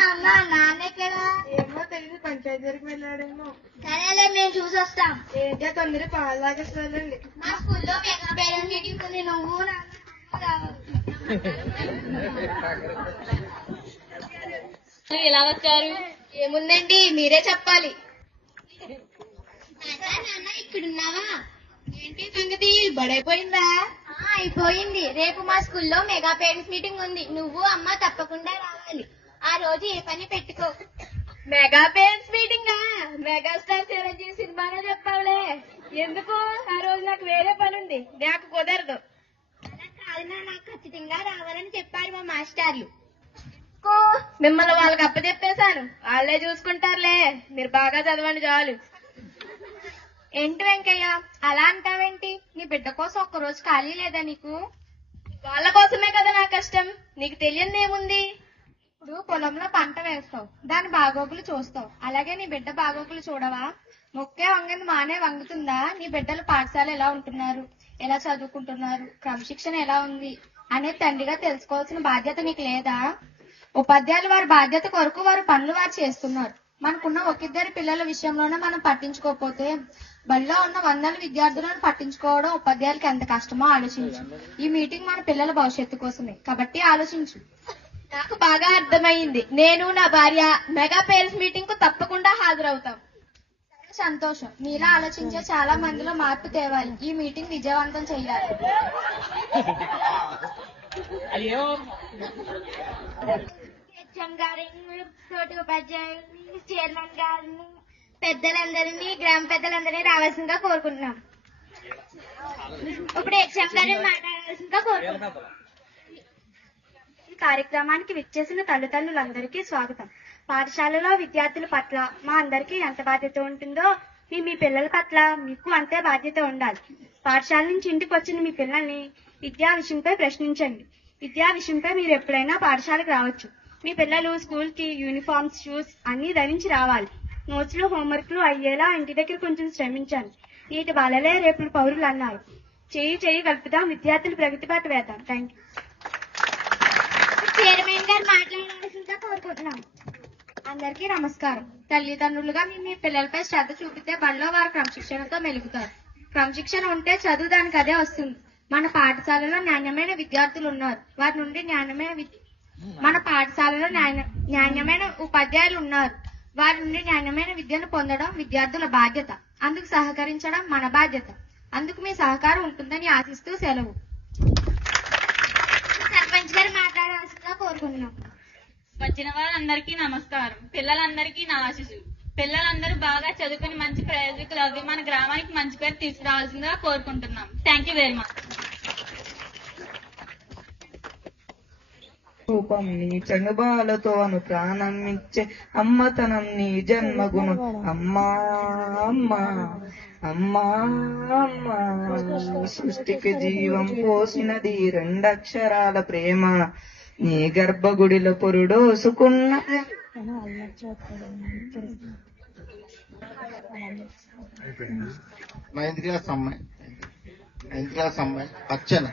నాన్నెక్కడా? ఏమో తెలియదు, పంచాయతీ వరకు వెళ్ళాడేమో. సరేలే, మేము చూసి వస్తాం. ఏంటో తొందర పాలు తాగేసి వెళ్ళండి. మా స్కూల్లో మెగా పేరెంట్స్ మీటింగ్ ఉంది, నువ్వు ఎలా వచ్చారు? ఏముందండి, మీరే చెప్పాలి. నాన్న ఇక్కడున్నావా? ఏంటి సంగతి, బడైపోయిందా? అయిపోయింది. రేపు మా స్కూల్లో మెగా పేరెంట్స్ మీటింగ్ ఉంది. నువ్వు అమ్మ తప్పకుండా రావాలి. ఆ రోజు ఏ పని పెట్టుకో. మెగా పేరెంట్స్ మీటింగా? మెగాస్టార్ చిరంజీవి సినిమానే చెప్పావులే. ఎందుకు? ఆ రోజు నాకు వేరే పని ఉంది, నాకు కుదరదు. అలా కాదు, నాకు ఖచ్చితంగా రావాలని చెప్పారు మా మాస్టర్లు. మిమ్మల్ని వాళ్ళకి అప్పచెప్పేశాను, వాళ్ళే చూసుకుంటారులే. మీరు బాగా చదవండి చాలు. ఏంటి వెంకయ్య, అలా అంటావేంటి? నీ బిడ్డ కోసం ఒక్కరోజు ఖాళీ లేదా నీకు? వాళ్ళ కోసమే కదా నా కష్టం, నీకు తెలియదు ఏముంది? ఇప్పుడు పొలంలో పంట వేస్తావు, దాని బాగోగులు చూస్తావు. అలాగే నీ బిడ్డ బాగోగులు చూడవా? మొక్కే వంగని మానే వంగుతుందా? నీ బిడ్డలు పాఠశాల ఎలా ఉంటున్నారు, ఎలా చదువుకుంటున్నారు, క్రమశిక్షణ ఎలా ఉంది అనేది తండ్రిగా తెలుసుకోవాల్సిన బాధ్యత నీకు లేదా? ఉపాధ్యాయులు వారి బాధ్యత కొరకు వారి పనులు వారు చేస్తున్నారు. మనకున్న ఒకిద్దరి పిల్లల విషయంలోనే మనం పట్టించుకోకపోతే బడిలో ఉన్న వందల విద్యార్థులను పట్టించుకోవడం ఉపాధ్యాయులకి ఎంత కష్టమో ఆలోచించు. ఈ మీటింగ్ మన పిల్లల భవిష్యత్తు కోసమే కాబట్టి ఆలోచించు. నాకు బాగా అర్థమైంది. నేను నా భార్య మెగా పేరెంట్స్ మీటింగ్ కు తప్పకుండా హాజరవుతాం. సంతోషం. మీలా ఆలోచించే చాలా మందిలో మార్పు తేవాలి. ఈ మీటింగ్ విజయవంతం చేయాలి. హెచ్ఎం గారిని, తోటి ఉపాధ్యాయుల్ని, చైర్మన్ గారిని, పెద్దలందరినీ, గ్రామ పెద్దలందరినీ రావాల్సిందిగా కోరుకుంటున్నాం. ఇప్పుడు హెచ్ఎం గారిని మాట్లాడాల్సిందిగా కోరుకుంటున్నాం. ఈ కార్యక్రమానికి విచ్చేసిన తల్లిదండ్రులందరికీ స్వాగతం. పాఠశాలలో విద్యార్థుల పట్ల మా అందరికీ ఎంత బాధ్యత ఉంటుందో మీ పిల్లల పట్ల మీకు అంతే బాధ్యత ఉండాలి. పాఠశాల నుంచి ఇంటికి వచ్చిన మీ పిల్లల్ని విద్యా విషయంపై ప్రశ్నించండి. విద్యా విషయంపై మీరు ఎప్పుడైనా పాఠశాలకు రావచ్చు. మీ పిల్లలు స్కూల్ కి యూనిఫామ్స్, షూస్ అన్ని ధరించి రావాలి. నోట్స్ లు, హోంవర్క్లు అయ్యేలా ఇంటి దగ్గర కొంచెం శ్రమించండి. నేటి బాలలే రేపు పౌరులు అన్నారు. చేయి కలుపుదాం, విద్యార్థుల ప్రగతి బాట వేద్దాం. Thank you. చైర్మన్ గారు మాట్లాడాల్సిందిగా కోరుకుంటున్నాం. అందరికీ నమస్కారం. తల్లిదండ్రులుగా మీ పిల్లలపై శ్రద్ధ చూపితే బడిలో వారు క్రమశిక్షణతో మెలుగుతారు. క్రమశిక్షణ ఉంటే చదువు దానికి అదే వస్తుంది. మన పాఠశాలలో నాణ్యమైన విద్యార్థులు ఉన్నారు, వారి నుండి మన పాఠశాలలో నాణ్యమైన ఉపాధ్యాయులు ఉన్నారు, వారి నుండి నాణ్యమైన విద్యను పొందడం విద్యార్థుల బాధ్యత. అందుకు సహకరించడం మన బాధ్యత. అందుకు మీ సహకారం ఉంటుందని ఆశిస్తూ సెలవు. సర్పంచ్ గారు మాట్లాడాల్సిందిగా కోరుకుంటున్నాం. వచ్చిన వారందరికీ నమస్కారం. పిల్లలందరికీ నా ఆశీస్సులు. పిల్లలందరూ బాగా చదువుకుని మంచి ప్రయోజకులు అవి మన గ్రామానికి మంచి పేరు తీసుకురావాల్సిందిగా కోరుకుంటున్నాం. Thank you very much. రూపం నీ చనుబాలతో అను ప్రాణం ఇచ్చే అమ్మతనం నీ జన్మగుణం. అమ్మా అమ్మా అమ్మా అమ్మా సృష్టికి జీవం పోసినది రెండక్షరాల ప్రేమ. నీ గర్భగుడిలో పొరుడోసుకున్నది. నైన్త్ క్లాస్ అమ్మాయి అర్చన.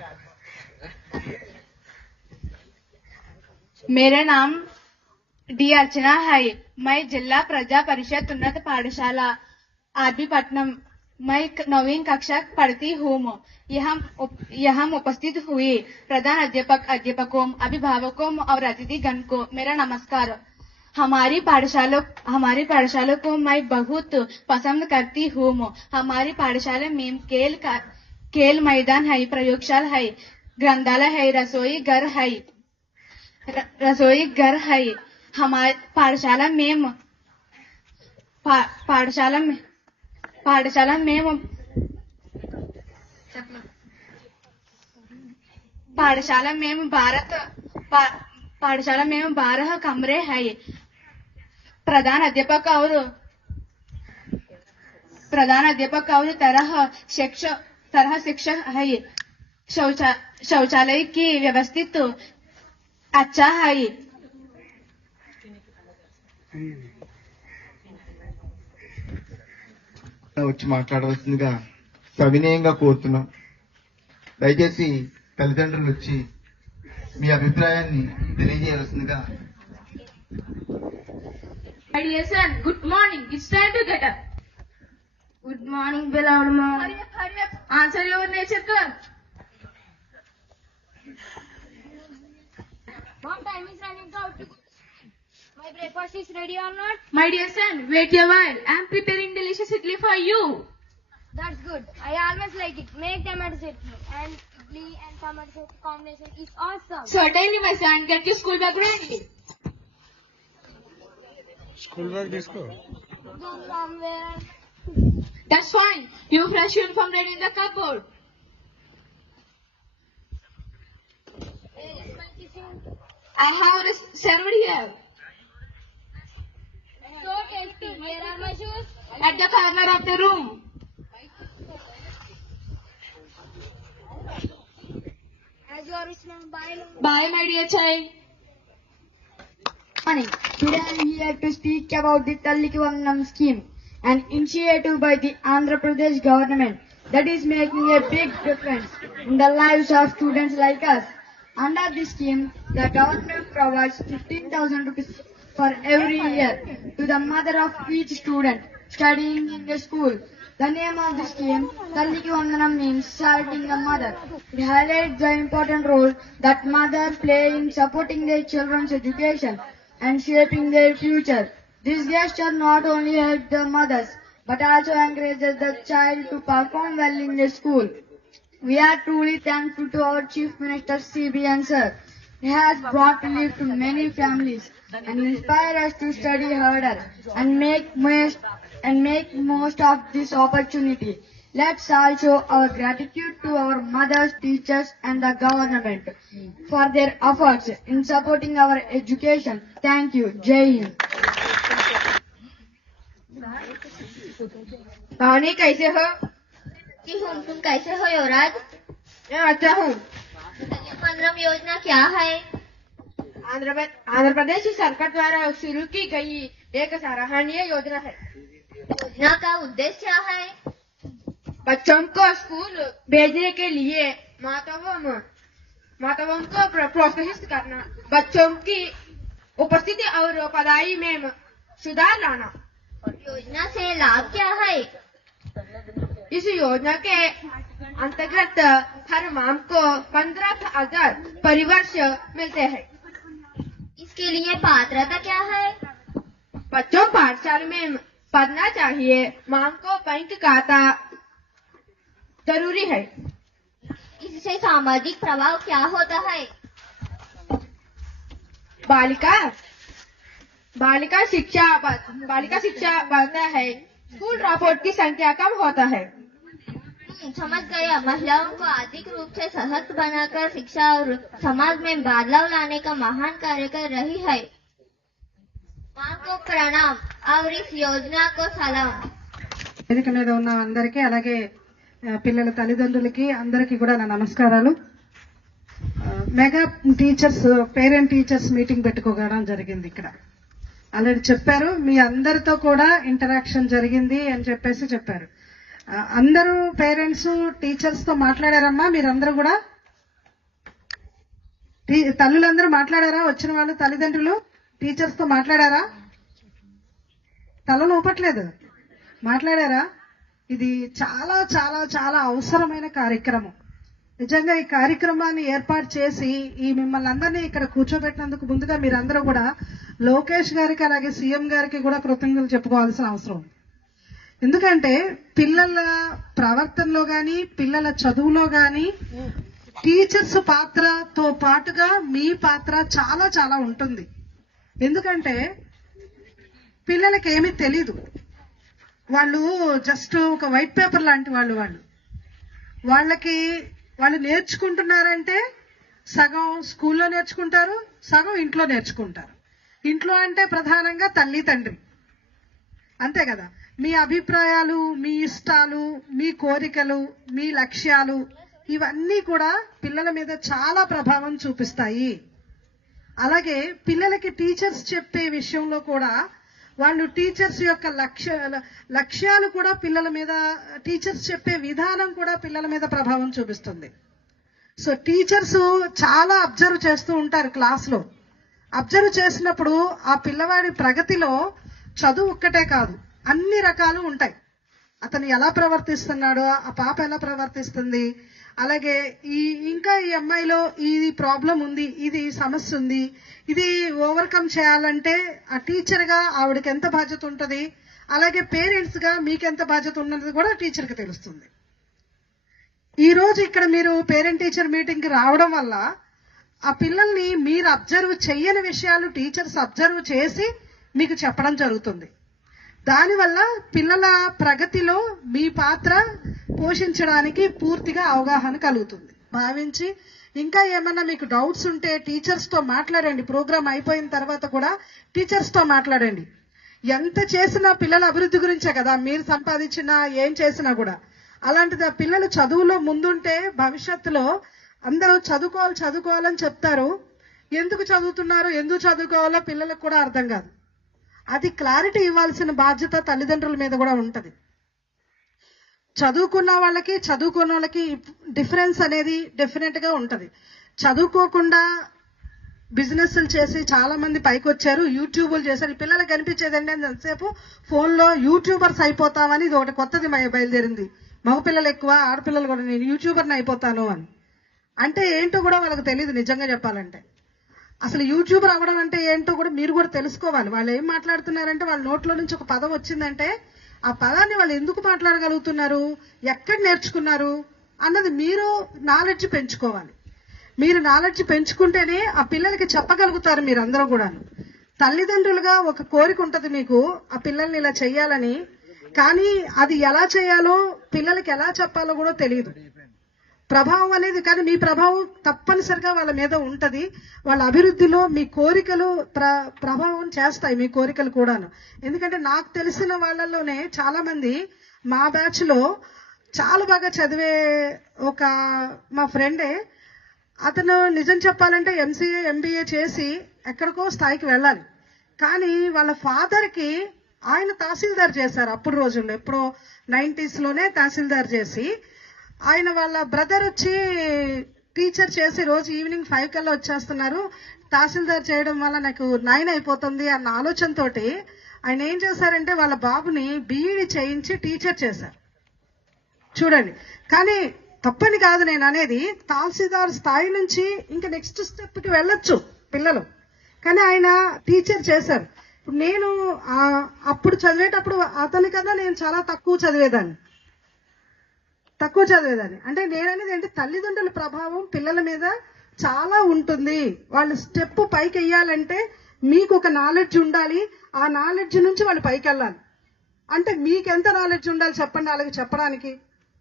मेरा नाम डी अर्चना है. मैं जिला प्रजा परिषद उन्नत पाठशाला आरबी पटनम मैं 9वीं कक्षा पढ़ती हूँ. यहाँ उपस्थित हुए प्रधान अध्यापकों, अभिभावकों और अतिथिगण को मेरा नमस्कार. हमारी पाठशाला को मैं बहुत पसंद करती हूँ. हमारी पाठशाला में खेल मैदान है, प्रयोगशाला है, ग्रंथालय है, रसोई घर है. हमारे पाठशाला में पाठशाला में 12 कमरे हैं। प्रधान अध्यापक और तरह शिक्षक है। शौचालय की व्यवस्थित अच्छा है। వచ్చి మాట్లాడవలసిందిగా సవినయంగా కోరుతున్నాం. దయచేసి తల్లిదండ్రులు వచ్చి మీ అభిప్రాయాన్ని తెలియజేయవలసిందిగా. My dear son, good morning. It's time to get up. Good morning, beloved mom. Hurry up. Answer your nature call. Mom, time is running out. My breakfast is ready or not? My dear son, wait a while. I'm preparing delicious idli for you. That's good. I always like it. Make tomato chutney and idli and tomato chutney combination is awesome. Certainly, my son. Get your school bag ready. School bag disco. Somewhere. That's fine. Your fresh uniform ready in the cupboard. Where is my tiffin? I have served here. So tasty. Where are my shoes? At the corner of the room. As you are listening, bye. Bye, my dear child. Morning. Today I am here to speak about the Talliki Vandanam scheme, an initiative by the Andhra Pradesh government that is making a big difference in the lives of students like us. Under this scheme, the government provides 15,000 rupees for every year to the mother of each student studying in the school. The name of the scheme, Talliki Vandanam, means saluting the mother. It highlights the important role that mothers play in supporting their children's education and shaping their future. This gesture not only helps the mothers, but also encourages the child to perform well in the school. We are truly thankful to our Chief Minister CBN sir. He has brought relief to many families and inspired us to study harder and make most of this opportunity. Let's all show our gratitude to our mothers, teachers and the government for their efforts in supporting our education. Thank you. Jai Hind. पानी कैसे हो? तुम कैसे हो युवराज? मैं अच्छा हूँ। पंद्रह योजना क्या है? आंध्र प्रदेश सरकार द्वारा शुरू की गई एक सराहनीय योजना है। योजना का उद्देश्य क्या है? बच्चों को स्कूल भेजने के लिए माताओं को प्रोत्साहित करना, बच्चों की उपस्थिति और पढ़ाई में सुधार लाना। योजना से लाभ क्या है? इस योजना के अंतर्गत हर माह को 15,000 परिवर्ष मिलते हैं। इसके लिए पात्रता क्या है? बच्चों पाठशाला में पढ़ना चाहिए। मां को बैंक खाता जरूरी है। इससे सामाजिक प्रभाव क्या होता है? बालिका शिक्षा बढ़ता है। स्कूल ड्रॉपआउट की संख्या कम होता है। समझ गया। महिलाओं को आर्थिक रूप से सशक्त बनाकर शिक्षा और समाज में बदलाव लाने का महान कार्य कर रही है। मां को प्रणाम और इस योजना को सलाम। వేదిక మీద ఉన్న అందరికీ అలాగే పిల్లల తల్లిదండ్రులకి అందరికీ కూడా నా నమస్కారాలు. Mega teachers parent teachers meeting పెట్టుకోవడం జరిగింది. ఇక్కడ ఆల్రెడీ చెప్పారు, మీ అందరితో కూడా ఇంటరాక్షన్ జరిగింది అని చెప్పారు. అందరూ పేరెంట్స్ టీచర్స్ తో మాట్లాడారమ్మా? మీరందరూ కూడా తల్లులందరూ మాట్లాడారా? వచ్చిన వాళ్ళు తల్లిదండ్రులు టీచర్స్ తో మాట్లాడారా? తలలు ఊపట్లేదు. మాట్లాడారా? ఇది చాలా చాలా చాలా అవసరమైన కార్యక్రమం. నిజంగా ఈ కార్యక్రమాన్ని ఏర్పాటు చేసి ఈ మిమ్మల్ని అందరినీ ఇక్కడ కూర్చోబెట్టినందుకు ముందుగా మీరందరూ కూడా లోకేష్ గారికి అలాగే సీఎం గారికి కూడా కృతజ్ఞతలు చెప్పుకోవాల్సిన అవసరం ఉంది. ఎందుకంటే పిల్లల ప్రవర్తనలో గాని పిల్లల చదువులో గాని టీచర్స్ పాత్రతో పాటుగా మీ పాత్ర చాలా చాలా ఉంటుంది. ఎందుకంటే పిల్లలకి ఏమీ తెలీదు. వాళ్ళు జస్ట్ ఒక వైట్ పేపర్ లాంటి వాళ్ళు నేర్చుకుంటున్నారంటే సగం స్కూల్లో నేర్చుకుంటారు, సగం ఇంట్లో నేర్చుకుంటారు. ఇంట్లో అంటే ప్రధానంగా తల్లి తండ్రి, అంతే కదా. మీ అభిప్రాయాలు, మీ ఇష్టాలు, మీ కోరికలు, మీ లక్ష్యాలు ఇవన్నీ కూడా పిల్లల మీద చాలా ప్రభావం చూపిస్తాయి. అలాగే పిల్లలకి టీచర్స్ చెప్పే విషయంలో కూడా వాళ్ళు టీచర్స్ యొక్క లక్ష్యాలు కూడా పిల్లల మీద, టీచర్స్ చెప్పే విధానం కూడా పిల్లల మీద ప్రభావం చూపిస్తుంది. సో టీచర్స్ చాలా అబ్జర్వ్ చేస్తూ ఉంటారు క్లాస్లో. అబ్జర్వ్ చేసినప్పుడు ఆ పిల్లవాడి ప్రగతిలో చదువు ఒక్కటే కాదు, అన్ని రకాలు ఉంటాయి. అతను ఎలా ప్రవర్తిస్తున్నాడో, ఆ పాప ఎలా ప్రవర్తిస్తుంది, అలాగే ఇంకా ఈ అమ్మాయిలో ఈ ప్రాబ్లం ఉంది, ఇది సమస్య ఉంది, ఇది ఓవర్కమ్ చేయాలంటే ఆ టీచర్ గా ఆవిడకి ఎంత బాధ్యత ఉంటుంది, అలాగే పేరెంట్స్ గా మీకెంత బాధ్యత ఉన్నది కూడా టీచర్ కి తెలుస్తుంది. ఈ రోజు ఇక్కడ మీరు పేరెంట్ టీచర్ మీటింగ్ కి రావడం వల్ల ఆ పిల్లల్ని మీరు అబ్జర్వ్ చెయ్యని విషయాలు టీచర్స్ అబ్జర్వ్ చేసి మీకు చెప్పడం జరుగుతుంది. దానివల్ల పిల్లల ప్రగతిలో మీ పాత్ర పోషించడానికి పూర్తిగా అవగాహన కలుగుతుంది. భావించి ఇంకా ఏమన్నా మీకు డౌట్స్ ఉంటే టీచర్స్ తో మాట్లాడండి. ప్రోగ్రామ్ అయిపోయిన తర్వాత కూడా టీచర్స్ తో మాట్లాడండి. ఎంత చేసినా పిల్లల అభివృద్ధి గురించే కదా, మీరు సంపాదించినా ఏం చేసినా కూడా. అలాంటిది ఆ పిల్లలు చదువులో ముందుంటే భవిష్యత్తులో అందరూ చదువుకోవాలని చెప్తారు. ఎందుకు చదువుతున్నారు, ఎందుకు చదువుకోవాలో పిల్లలకు కూడా అర్థం కాదు. అది క్లారిటీ ఇవ్వాల్సిన బాధ్యత తల్లిదండ్రుల మీద కూడా ఉంటది. చదువుకున్న వాళ్ళకి చదువుకున్న వాళ్ళకి డిఫరెన్స్ అనేది డెఫినెట్ గా ఉంటది. చదువుకోకుండా బిజినెస్లు చేసి చాలా మంది పైకి వచ్చారు, యూట్యూబ్లు చేశారు. పిల్లలకు కనిపించేదండి ఎంతసేపు ఫోన్ లో యూట్యూబర్స్ అయిపోతామని ఇది ఒకటి కొత్తది బయలుదేరింది. మగపిల్లలు ఎక్కువ, ఆడపిల్లలు కూడా నేను యూట్యూబర్ని అయిపోతాను అని. అంటే ఏంటో కూడా వాళ్ళకి తెలియదు నిజంగా చెప్పాలంటే. అసలు యూట్యూబర్ అవ్వడం అంటే ఏంటో కూడా మీరు కూడా తెలుసుకోవాలి. వాళ్ళు ఏం మాట్లాడుతున్నారంటే వాళ్ళ నోట్లో నుంచి ఒక పదం వచ్చిందంటే ఆ పదాన్ని వాళ్ళు ఎందుకు మాట్లాడగలుగుతున్నారు, ఎక్కడ నేర్చుకున్నారు అన్నది మీరు నాలెడ్జ్ పెంచుకోవాలి. మీరు నాలెడ్జ్ పెంచుకుంటేనే ఆ పిల్లలకి చెప్పగలుగుతారు. మీరు అందరూ కూడా తల్లిదండ్రులుగా ఒక కోరిక ఉంటది మీకు, ఆ పిల్లల్ని ఇలా చెయ్యాలని. కానీ అది ఎలా చేయాలో, పిల్లలకి ఎలా చెప్పాలో కూడా తెలియదు. ప్రభావం అనేది, కానీ మీ ప్రభావం తప్పనిసరిగా వాళ్ళ మీద ఉంటది. వాళ్ళ అభివృద్ధిలో మీ కోరికలు ప్రభావం చేస్తాయి, మీ కోరికలు కూడాను. ఎందుకంటే నాకు తెలిసిన వాళ్ళలోనే చాలా మంది మా బ్యాచ్ లో చాలా బాగా చదివే మా ఫ్రెండే, అతను నిజం చెప్పాలంటే ఎంసీఏ ఎంబీఏ చేసి ఎక్కడికో స్థాయికి వెళ్ళాలి. కానీ వాళ్ళ ఫాదర్ కి ఆయన తహసీల్దార్ చేశారు. అప్పుడు రోజుల్లో ఎప్పుడో 90s లోనే తహసీల్దార్ చేసి, ఆయన వాళ్ళ బ్రదర్ వచ్చి టీచర్ చేసి రోజు ఈవినింగ్ 5 కల్లా వచ్చేస్తున్నారు. తహసీల్దార్ చేయడం వల్ల నాకు 9 అయిపోతుంది అన్న ఆలోచనతోటి ఆయన ఏం చేశారంటే వాళ్ళ బాబుని బీఈడీ చేయించి టీచర్ చేశారు. చూడండి, కానీ తప్పని కాదు నేను అనేది, తహసీల్దార్ స్థాయి నుంచి ఇంకా నెక్స్ట్ స్టెప్ కి వెళ్ళొచ్చు పిల్లలు, కానీ ఆయన టీచర్ చేశారు. నేను అప్పుడు చదివేటప్పుడు అతని కన్నా నేను చాలా తక్కువ చదివేదాన్ని. అంటే నేననేది ఏంటి, తల్లిదండ్రుల ప్రభావం పిల్లల మీద చాలా ఉంటుంది. వాళ్ళు స్టెప్ పైకి వెయ్యాలంటే మీకు ఒక నాలెడ్జ్ ఉండాలి, ఆ నాలెడ్జ్ నుంచి వాళ్ళు పైకి వెళ్ళాలి. అంటే మీకు ఎంత నాలెడ్జ్ ఉండాలి చెప్పండి వాళ్ళకి చెప్పడానికి.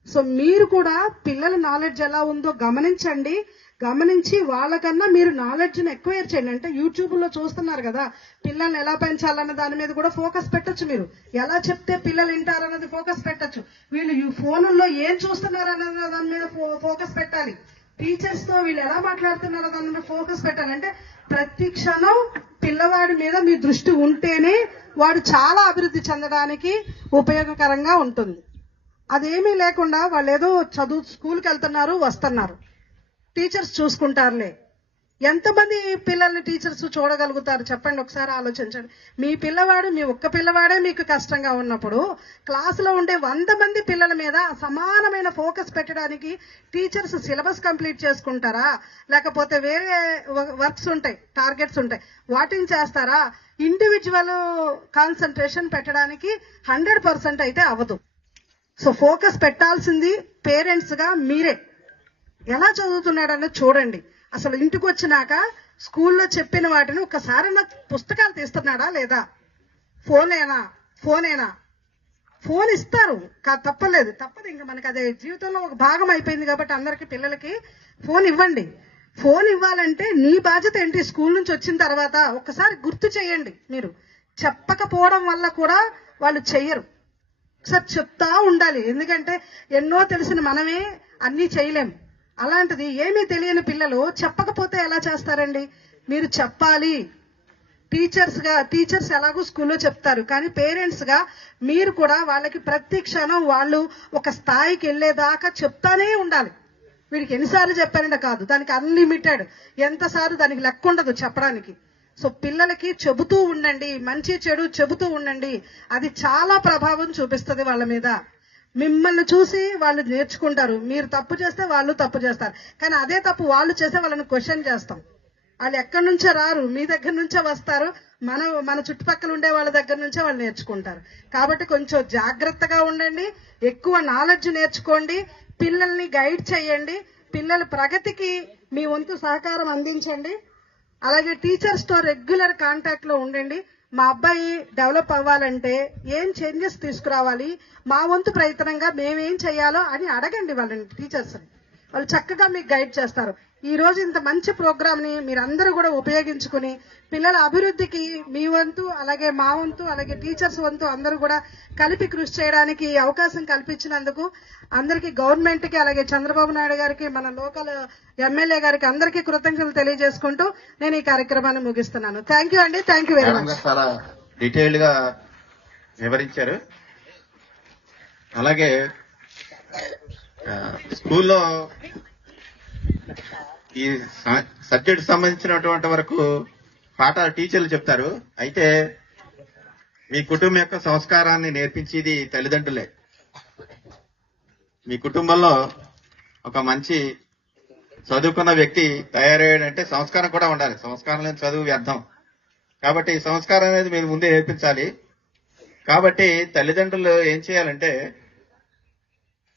సో మీరు కూడా పిల్లల నాలెడ్జ్ ఎలా ఉందో గమనించండి. గమనించి వాళ్ళకన్నా మీరు నాలెడ్జ్ ని ఎక్వైర్ చేయండి. అంటే యూట్యూబ్ లో చూస్తున్నారు కదా, పిల్లల్ని ఎలా పెంచాలన్న దాని మీద కూడా ఫోకస్ పెట్టొచ్చు. మీరు ఎలా చెప్తే పిల్లలు వింటారన్నది ఫోకస్ పెట్టొచ్చు. వీళ్ళు ఫోన్లో ఏం చూస్తున్నారు అన్నది దాని మీద ఫోకస్ పెట్టాలి. టీచర్స్ తో వీళ్ళు ఎలా మాట్లాడుతున్నారో దాని మీద ఫోకస్ పెట్టాలి. అంటే ప్రతి క్షణం పిల్లవాడి మీద మీ దృష్టి ఉంటేనే వాడు చాలా అభివృద్ధి చెందడానికి ఉపయోగకరంగా ఉంటుంది. అదేమీ లేకుండా వాళ్ళు ఏదో స్కూల్కి వెళ్తున్నారు వస్తున్నారు, టీచర్స్ చూసుకుంటారులే. ఎంతమంది పిల్లల్ని టీచర్స్ చూడగలుగుతారు చెప్పండి, ఒకసారి ఆలోచించండి. మీ పిల్లవాడు, మీ ఒక్క పిల్లవాడే మీకు కష్టంగా ఉన్నప్పుడు క్లాసులో ఉండే 100 మంది పిల్లల మీద సమానమైన ఫోకస్ పెట్టడానికి టీచర్స్ సిలబస్ కంప్లీట్ చేసుకుంటారా, లేకపోతే వేరే వర్క్స్ ఉంటాయి, టార్గెట్స్ ఉంటాయి, వాటిని చేస్తారా? ఇండివిజువల్ కాన్సన్ట్రేషన్ పెట్టడానికి 100% అయితే అవ్వదు. సో ఫోకస్ పెట్టాల్సింది పేరెంట్స్ గా మీరే. ఎలా చదువుతున్నాడన్నది చూడండి. అసలు ఇంటికి వచ్చినాక స్కూల్లో చెప్పిన వాటిని ఒక్కసారి పుస్తకాలు తీస్తున్నాడా లేదా, ఫోనేనా ఫోన్ ఇస్తారు, తప్పదు. ఇంకా మనకి అదే జీవితంలో ఒక భాగం అయిపోయింది కాబట్టి అందరికి పిల్లలకి ఫోన్ ఇవ్వండి. ఫోన్ ఇవ్వాలంటే నీ బాధ్యత ఏంటి? స్కూల్ నుంచి వచ్చిన తర్వాత ఒక్కసారి గుర్తు చేయండి. మీరు చెప్పకపోవడం వల్ల కూడా వాళ్ళు చెయ్యరు. ఒకసారి చెప్తా ఉండాలి. ఎందుకంటే ఎన్నో తెలిసిన మనమే అన్నీ చేయలేము. అలాంటిది ఏమీ తెలియని పిల్లలు చెప్పకపోతే ఎలా చేస్తారండి? మీరు చెప్పాలి. టీచర్స్ ఎలాగో స్కూల్లో చెప్తారు, కానీ పేరెంట్స్ గా మీరు కూడా వాళ్ళకి ప్రతి క్షణం వాళ్ళు ఒక స్థాయికి వెళ్లేదాకా చెప్తానే ఉండాలి. వీడికి ఎన్నిసార్లు చెప్పారంటే కాదు, దానికి అన్లిమిటెడ్, ఎంతసార్లు దానికి లెక్క ఉండదు చెప్పడానికి. సో పిల్లలకి చెబుతూ ఉండండి, మంచి చెడు చెబుతూ ఉండండి. అది చాలా ప్రభావం చూపిస్తుంది వాళ్ళ మీద. మిమ్మల్ని చూసి వాళ్ళు నేర్చుకుంటారు. మీరు తప్పు చేస్తే వాళ్ళు తప్పు చేస్తారు, కానీ అదే తప్పు వాళ్ళు చేస్తే వాళ్ళని క్వశ్చన్ చేస్తాం. వాళ్ళు ఎక్కడి నుంచో రారు, మీ దగ్గర నుంచే వస్తారు. మన చుట్టుపక్కల ఉండే వాళ్ళ దగ్గర నుంచే వాళ్ళు నేర్చుకుంటారు. కాబట్టి కొంచెం జాగ్రత్తగా ఉండండి, ఎక్కువ నాలెడ్జ్ నేర్చుకోండి, పిల్లల్ని గైడ్ చేయండి, పిల్లల ప్రగతికి మీ వంతు సహకారం అందించండి. అలాగే టీచర్స్ తో రెగ్యులర్ కాంటాక్ట్ లో ఉండండి. మా అబ్బాయి డెవలప్ అవ్వాలంటే ఏం చేంజెస్ తీసుకురావాలి, మా వంతు ప్రయత్నంగా మేమేం చేయాలో అని అడగండి వాళ్ళని, టీచర్స్. వాళ్ళు చక్కగా మీకు గైడ్ చేస్తారు. ఈ రోజు ఇంత మంచి ప్రోగ్రామ్ ని మీరందరూ కూడా ఉపయోగించుకుని పిల్లల అభివృద్ధికి మీ వంతు, అలాగే మా వంతు, అలాగే టీచర్స్ వంతు అందరూ కూడా కలిపి కృషి చేయడానికి అవకాశం కల్పించినందుకు అందరికీ, గవర్నమెంట్ కి, అలాగే చంద్రబాబు నాయుడు గారికి, మన లోకల్ ఎమ్మెల్యే గారికి అందరికీ కృతజ్ఞతలు తెలియజేసుకుంటూ నేను ఈ కార్యక్రమాన్ని ముగిస్తున్నాను. థ్యాంక్ యూ అండి. Thank you very much. చాలా డీటెయిల్డ్ గా వివరించారు. అలాగే స్కూల్లో ఈ సబ్జెక్ట్ సంబంధించినటువంటి వరకు పాఠాలు టీచర్లు చెప్తారు. అయితే మీ కుటుంబం యొక్క సంస్కారాన్ని నేర్పించేది తల్లిదండ్రులే. మీ కుటుంబంలో ఒక మంచి చదువుకున్న వ్యక్తి తయారయ్యాడంటే సంస్కారం కూడా ఉండాలి. సంస్కారం లేని చదువు వ్యర్థం. కాబట్టి సంస్కారం అనేది మీరు ముందే నేర్పించాలి. కాబట్టి తల్లిదండ్రులు ఏం చేయాలంటే,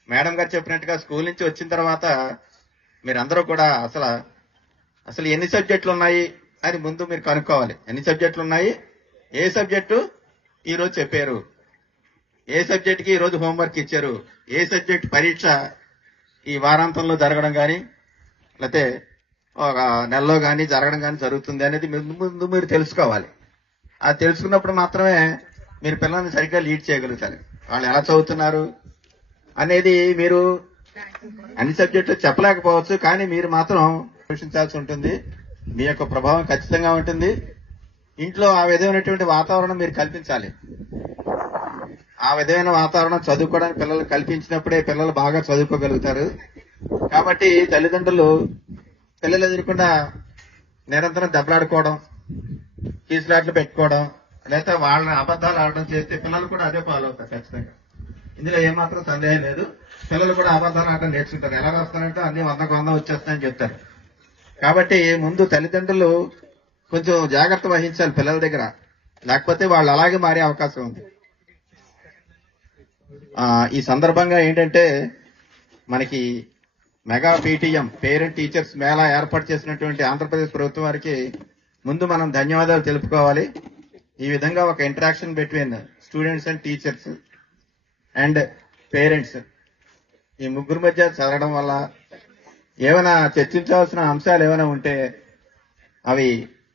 మేడం గారు చెప్పినట్టుగా స్కూల్ నుంచి వచ్చిన తర్వాత మీరందరూ కూడా అసలు ఎన్ని సబ్జెక్టులు ఉన్నాయి అని ముందు మీరు కనుక్కోవాలి. ఎన్ని సబ్జెక్టులు ఉన్నాయి, ఏ సబ్జెక్టు ఈరోజు చెప్పారు, ఏ సబ్జెక్టుకి ఈరోజు హోంవర్క్ ఇచ్చారు, ఏ సబ్జెక్ట్ పరీక్ష ఈ వారాంతంలో జరగడం కానీ లేకపోతే ఒక నెలలో కానీ జరగడం కానీ జరుగుతుంది అనేది ముందు మీరు తెలుసుకోవాలి. అది తెలుసుకున్నప్పుడు మాత్రమే మీరు పిల్లల్ని సరిగ్గా లీడ్ చేయగలుగుతారు. వాళ్ళు ఎలా చదువుతున్నారు అనేది మీరు అన్ని సబ్జెక్టులు చెప్పలేకపోవచ్చు, కానీ మీరు మాత్రం పోషించాల్సి ఉంటుంది. మీ యొక్క ప్రభావం ఖచ్చితంగా ఉంటుంది. ఇంట్లో ఆ విధమైనటువంటి వాతావరణం మీరు కల్పించాలి. ఆ విధమైన వాతావరణం చదువుకోవడానికి పిల్లలు కల్పించినప్పుడే పిల్లలు బాగా చదువుకోగలుగుతారు. కాబట్టి తల్లిదండ్రులు పిల్లలు ఎదురకుండా నిరంతరం దెబ్బలాడుకోవడం, కీసులాట్లు పెట్టుకోవడం, లేకపోతే వాళ్ళని అబద్ధాలు ఆడడం చేస్తే పిల్లలు కూడా అదే ఫాలో అవుతారు ఖచ్చితంగా. ఇందులో ఏమాత్రం సందేహం లేదు. పిల్లలు కూడా అబద్ధాలు ఆడటం నేర్చుకుంటారు. ఎలా వస్తారంటే అన్ని 100 వచ్చేస్తాయని చెప్తారు. కాబట్టి ముందు తల్లిదండ్రులు కొంచెం జాగ్రత్త వహించాలి పిల్లల దగ్గర, లేకపోతే వాళ్ళు అలాగే మారే అవకాశం ఉంది. ఈ సందర్భంగా ఏంటంటే మనకి mega PTM parent teachers Mela ఏర్పాటు చేసినటువంటి ఆంధ్రప్రదేశ్ ప్రభుత్వం వారికి ముందు మనం ధన్యవాదాలు తెలుపుకోవాలి. ఈ విధంగా ఒక interaction between students and teachers and parents ఈ ముగ్గురు మధ్య చదవడం వల్ల ఏమైనా చర్చించాల్సిన అంశాలు ఏమైనా ఉంటే అవి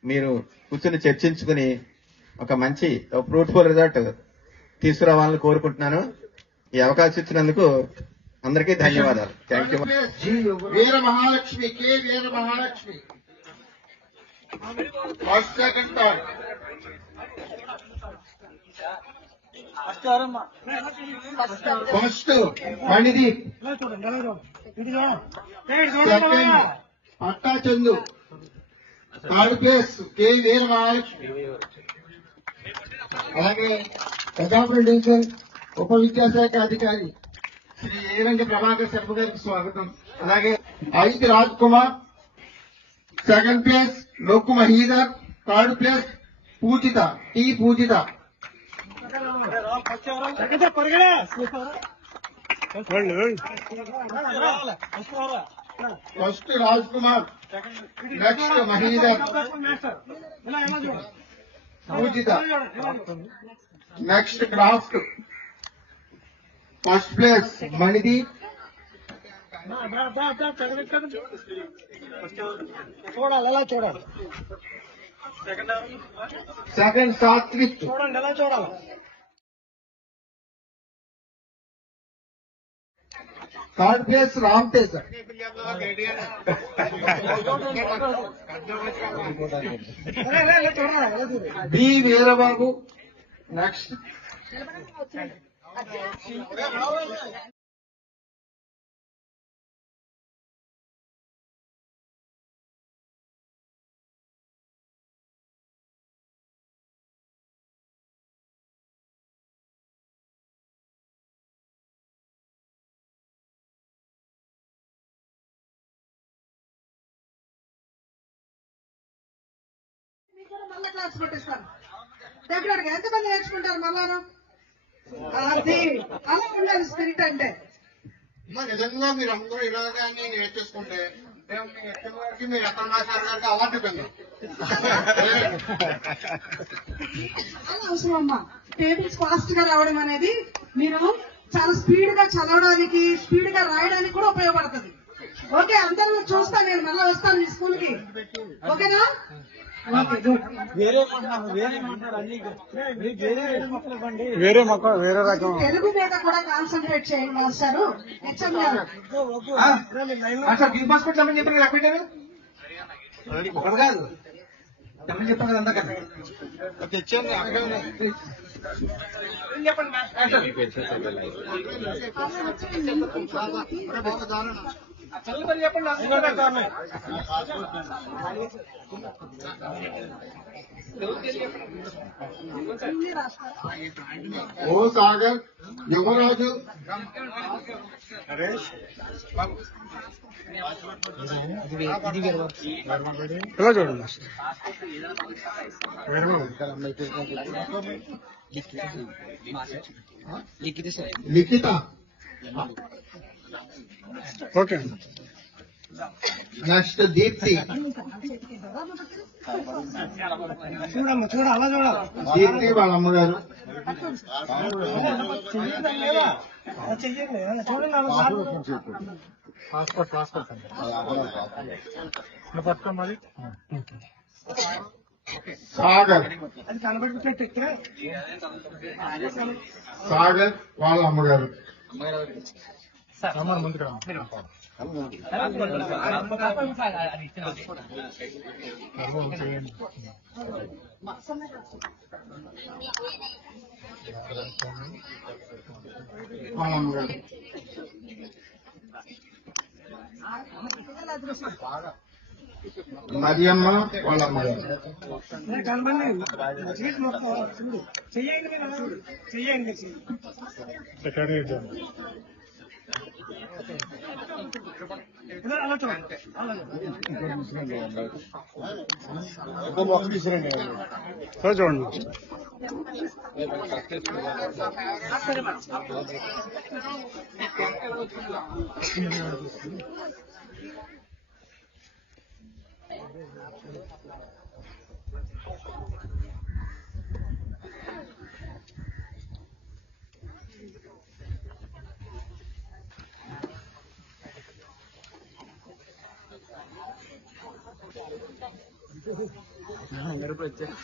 మీరు కూర్చుని చర్చించుకుని ఒక మంచి ఫ్రూట్ఫుల్ రిజల్ట్ తీసుకురావాలని కోరుకుంటున్నాను. ఈ అవకాశం ఇచ్చినందుకు అందరికీ ధన్యవాదాలు. Thank you. Veera Mahalakshmi K Veera Mahalakshmi first second third first Manideep, second Patta Chandu, third place K Veera Mahalakshmi. అలాగే ప్రజాపురం డివిజన్ ఉప విద్యాశాఖ అధికారి శ్రీ ఏరంగ ప్రభాకర్ శర్మ గారికి స్వాగతం. అలాగే ఐదు Raj Kumar, second place Loku Mahidhar, third place Pujitha T Pujitha. First Raj Kumar, next Mahidhar, Pujitha, next craft. First place Manideep, చూడాలి, ఎలా చూడాలి? సెకండ్ సాత్విక్ చూడండి, ఎలా చూడాలి? Third place Ram Tej. B Veerababu. Next మళ్ళీ క్లాస్ పెట్టిస్తాను. డెఫినెట్ గా ఎంతమంది నేర్చుకుంటారు మళ్ళాను? అది అలా ఉండాలి స్పిరిట్ అంటే. నిజంగా మీరు అందరూ ఇలాగానే నేర్చేసుకుంటే వరకు మీరు ఎక్కడ మాస్టర్ గారికి అవార్డు పొందారు. చాలా అవసరం అమ్మా. టేబుల్స్ ఫాస్ట్ గా రావడం అనేది మీరు చాలా స్పీడ్ గా చదవడానికి, స్పీడ్ గా రాయడానికి కూడా ఉపయోగపడుతుంది. ఓకే, అందరూ చూస్తాను, నేను మళ్ళీ వస్తాను మీ స్కూల్ కి. ఓకేనా? వేరే మొక్క వేరే రకం. తెలుగు మీద కూడా కాన్సన్ట్రేట్ చేయండి మాస్టారు. హెచ్ఎం గారు బిగ్ బాస్ కూడా చెప్పండి, చెప్పండి ఎక్కడ పెట్టారు? ఒకటి కాదు, చెప్పండి చెప్పారు కదా అంతా కదా. చెప్పండి చెప్పండి. ఓ సాగర్, యువరాజు, ఎలా చూడండి. లిఖిత, ఓకే. నెక్స్ట్ దీప్తి. దీప్తి వాళ్ళ అమ్మగారు. సాగర్, సాగర్ వాళ్ళ అమ్మగారు. వాళ్ళ అమ్మగారు. మరియమ్మ వాళ్ళ అమ్మగారు. చూడండి. అందరూ వచ్చారు.